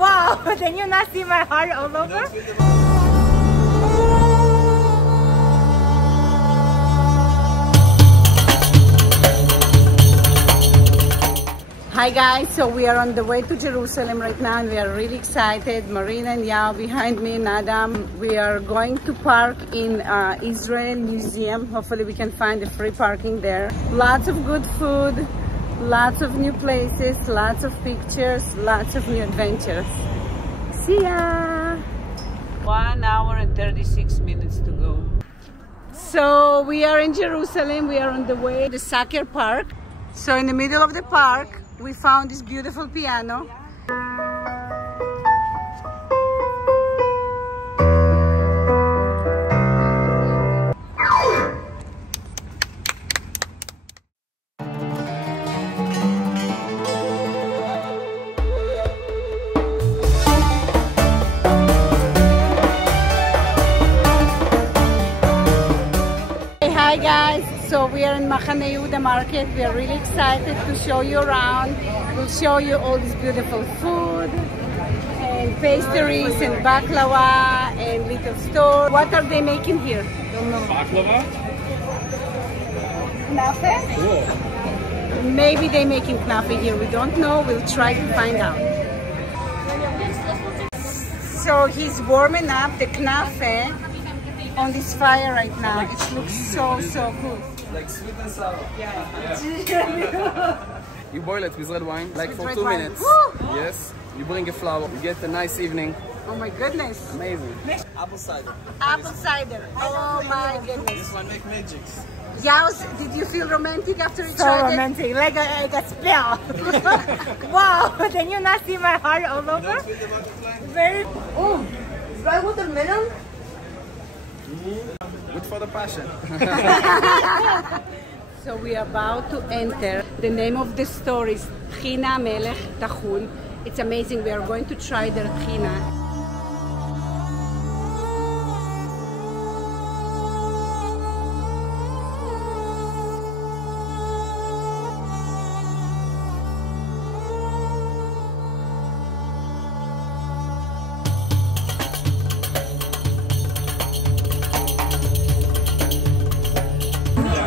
Wow, can you not see my heart all over? Hi guys, so we are on the way to Jerusalem right now and we are really excited. Marina and Yao behind me and Adam. We are going to park in Israel Museum. Hopefully we can find a free parking there. Lots of good food, lots of new places, lots of pictures, lots of new adventures. See ya! 1 hour and 36 minutes to go. So we are in Jerusalem. We are on the way to the soccer park. So in the middle of the park, we found this beautiful piano. Hi guys, so we are in Machane Yehuda market. We are really excited to show you around. We'll show you all this beautiful food and pastries and baklava and little store. What are they making here? Baklava? Knafe? Cool. Maybe they're making knafe here. We don't know. We'll try to find out. So he's warming up the knafe on this fire right now. It looks so good. Like sweet and sour. Yeah. You boil it with red wine, like for red 2 wine. minutes. Woo! Yes. You bring a flour. You get a nice evening. Oh my goodness. Amazing. Apple cider. Apple cider. Oh my goodness. This one make magics. Yaos, did you feel romantic after you So tried romantic, like a spell. it? Wow, can you not see my heart all over? Very. Oh, dry watermelon? Good for the passion. So we are about to enter. The name of the store is Tchina Melech Tachun. It's amazing. We are going to try their tchina.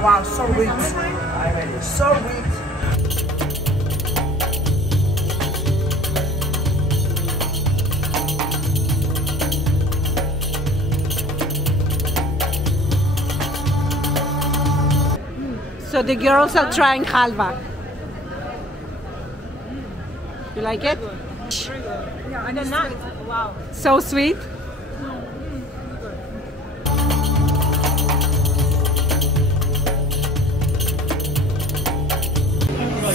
Wow, so rich. So rich. So the girls are trying halva. You like it? Yeah, and the nut. Wow. So sweet.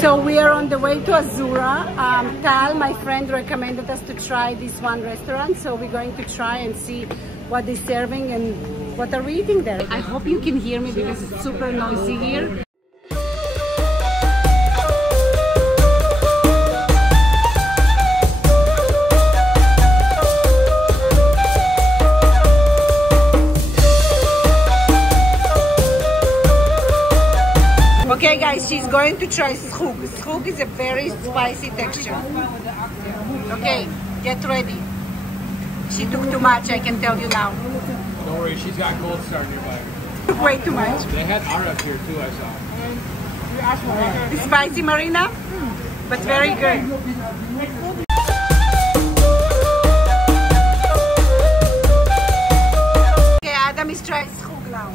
So we are on the way to Azura. Tal, my friend, recommended us to try this one restaurant. So we're going to try and see what they're serving and what are we eating there. I hope you can hear me because it's super noisy here. Okay guys, she's going to try schug. Schug is a very spicy texture. Okay, get ready. She took too much, I can tell you now. Don't worry, she's got Gold Star nearby. Took way too much. They had Arab here too, I saw. It's spicy, Marina, but very good. Okay, Adam is trying schug now.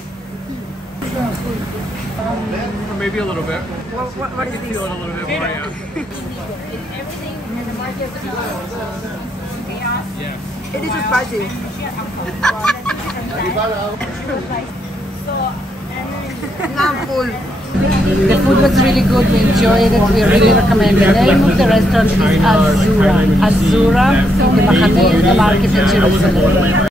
Or maybe a little bit. What is this? Feel it a little bit more, yeah. Everything in the market is Yeah. It is spicy. Now I'm full. The food was really good, we enjoyed it, we really recommend it. The name of the restaurant is Azura. Azura in the Machane Yehuda market in Jerusalem.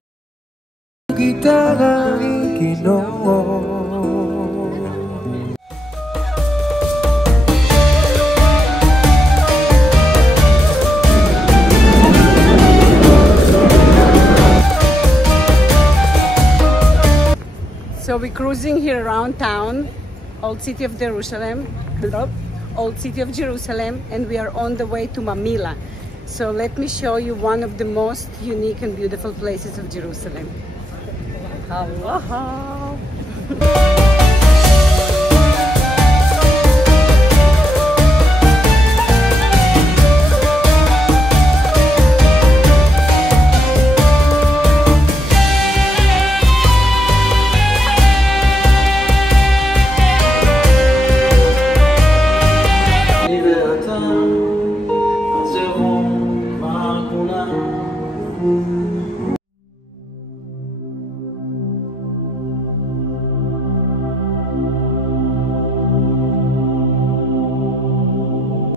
So we're cruising here around town, old city of Jerusalem, and we are on the way to Mamila. So let me show you one of the most unique and beautiful places of Jerusalem. Hello.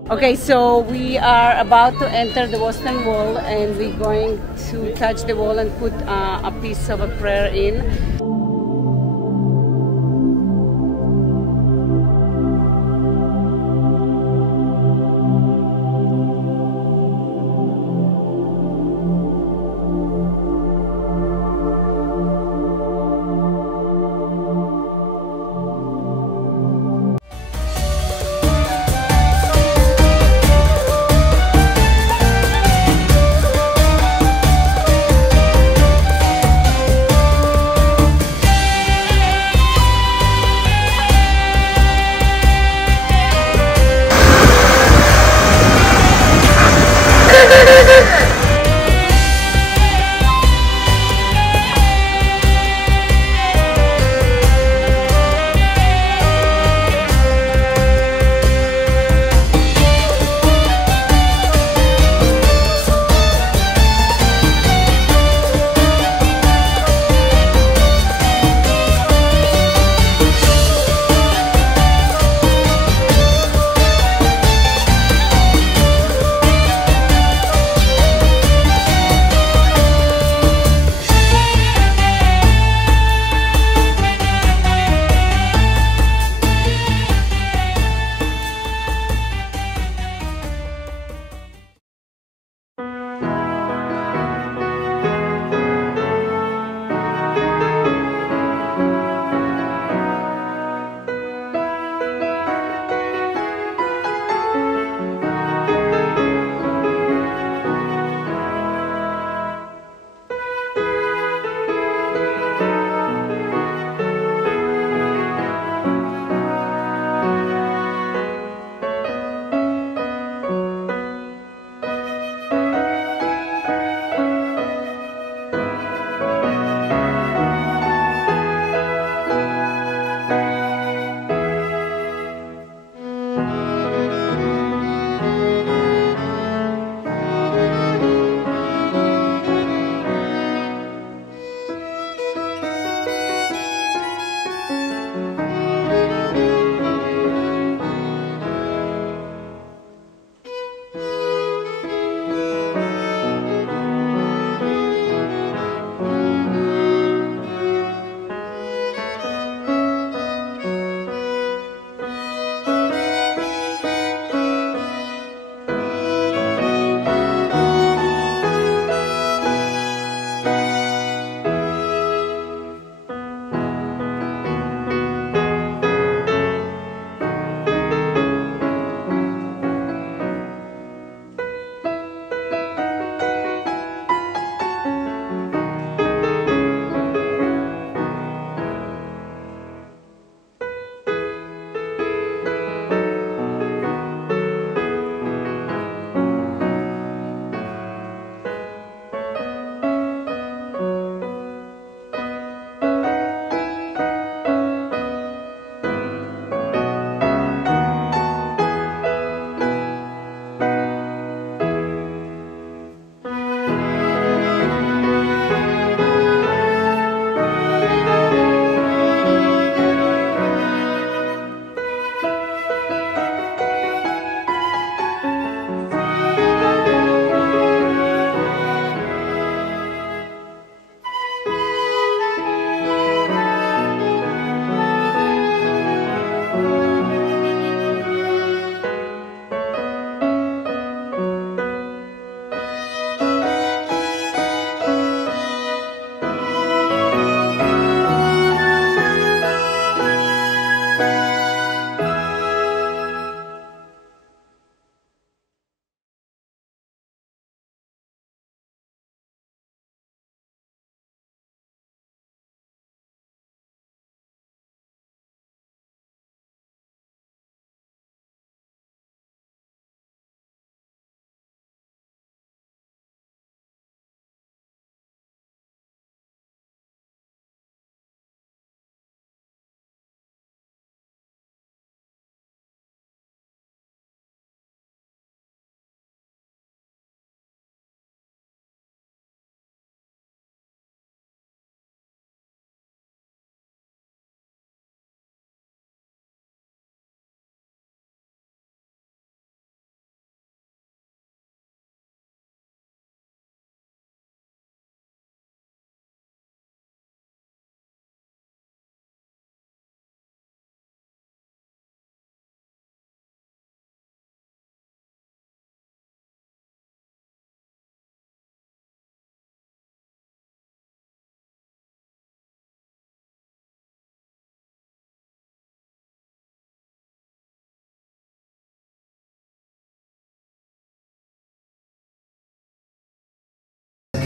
Okay, so we are about to enter the Western Wall and we're going to touch the wall and put a piece of a prayer in.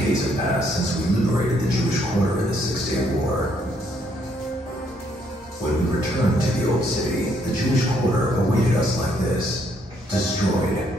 decades have passed since we liberated the Jewish quarter in the Six-Day War. When we returned to the old city, the Jewish quarter awaited us like this, destroyed,